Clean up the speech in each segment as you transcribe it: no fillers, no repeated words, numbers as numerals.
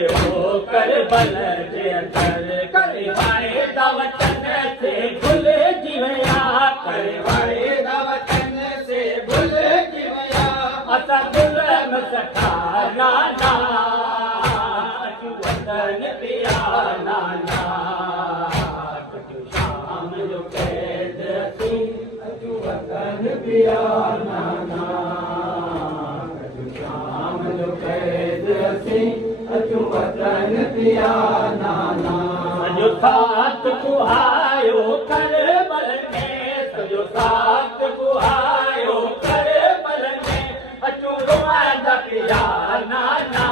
कयो करबल जे अंदर करवाए दा वतन से भुल जिवया करवाए दा वतन से भुल जिवया असा दुल्हन सखा नाना अचू वतन पिया नाना अचू शाम जो कैद असी अचू वतन पिया नाना अचू शाम जो कैद असी अचू वतन पिया नाना सजो साथ कुहायो करबल में सजो साथ कुहायो करबल में अचू रोआंदा पिया नाना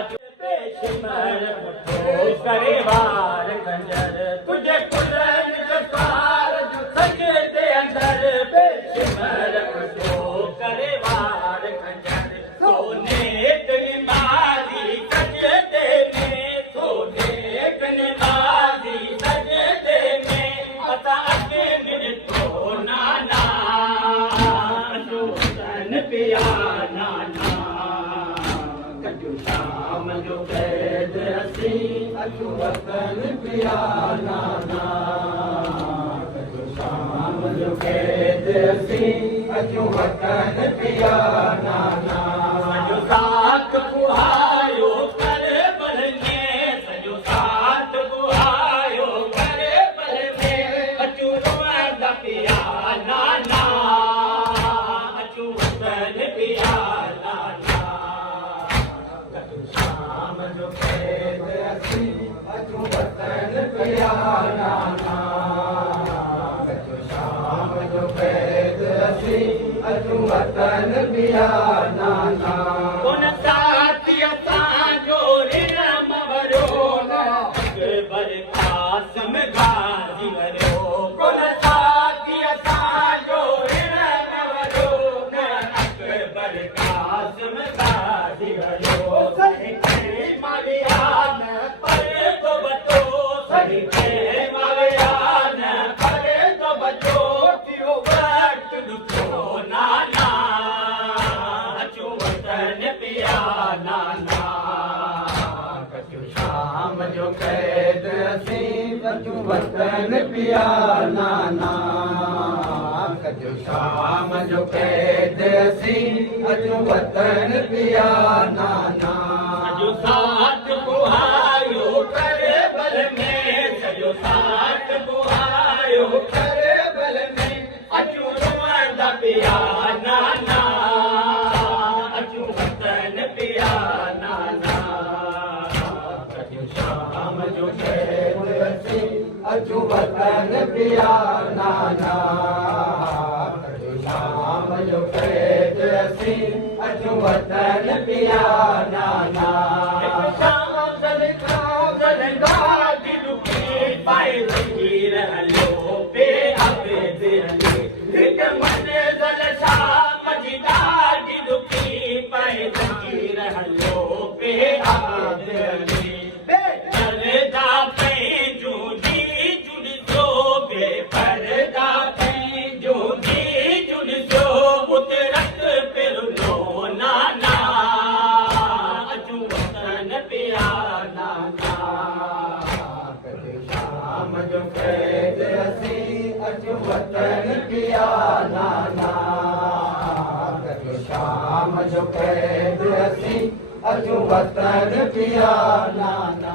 अचू पेशमर मुठो करे वार कंजर तुझे कुलन जो सार जो सजे दे अंदर पेशमर मुठो करे वार कंजर सोने कने मारी सजे दे में सोने कने मारी सजे दे में अता के मिठो नाना अचू वतन पिया नाना कजू शाम जो कैद असी अचू वतन पिया नाना कजू शाम जो कैद असी अचू वतन पिया नाना सजो साथ कुहायो करबल में सजो साथ कुहायो करबल में अचू रोआंदा पिया नाना अचू वतन पिया नाना कजू शाम जो कैद असी अचू वतन पिया नाना कजू शाम जो कैद असी अचू वतन पिया नाना उन साथी असांजो ऋण मवरियो न अकबर कासिम गाज़ी वरियो उन साथी असांजो ऋण मवरियो न अकबर कासिम गाज़ी वरियो सही के माविया न परे तो बचो सही के माविया न परे तो बचो थियो वक्त ॾुखो नाना अचू वतन पिया नाना कजू शाम जो कैद असी अचू वतन पिया नाना कजू शाम जो कैद असी अचू वतन पिया नाना सजो साथ कुहायो करबल में सजो साथ कुहायो करबल में अचू रोआंदा पिया नाना अचू वतन पिया नाना कजू शाम जो कैद असी अचू वतन पिया नाना कजू शाम जो कैद असी अचू वतन पिया नाना शाम ज़लंगा दुखी पाए ज़ंजीर हलियो पे आपे दे हली हिक मंज़िल शाम जी ॾाढी दुखी पाए ज़ंजीर हलियो पे आपे दे हली बेपर्दा पंहिंजूं जी जुड़िजो बेपर्दा पंहिंजूं जी जुड़िजो उतरत पिरलो नाना अचू वतन पिया नाना कजू शाम जो कैद असी अचू वतन पिया नाना कजू शाम जो कैद असी अचू वतन पिया नाना।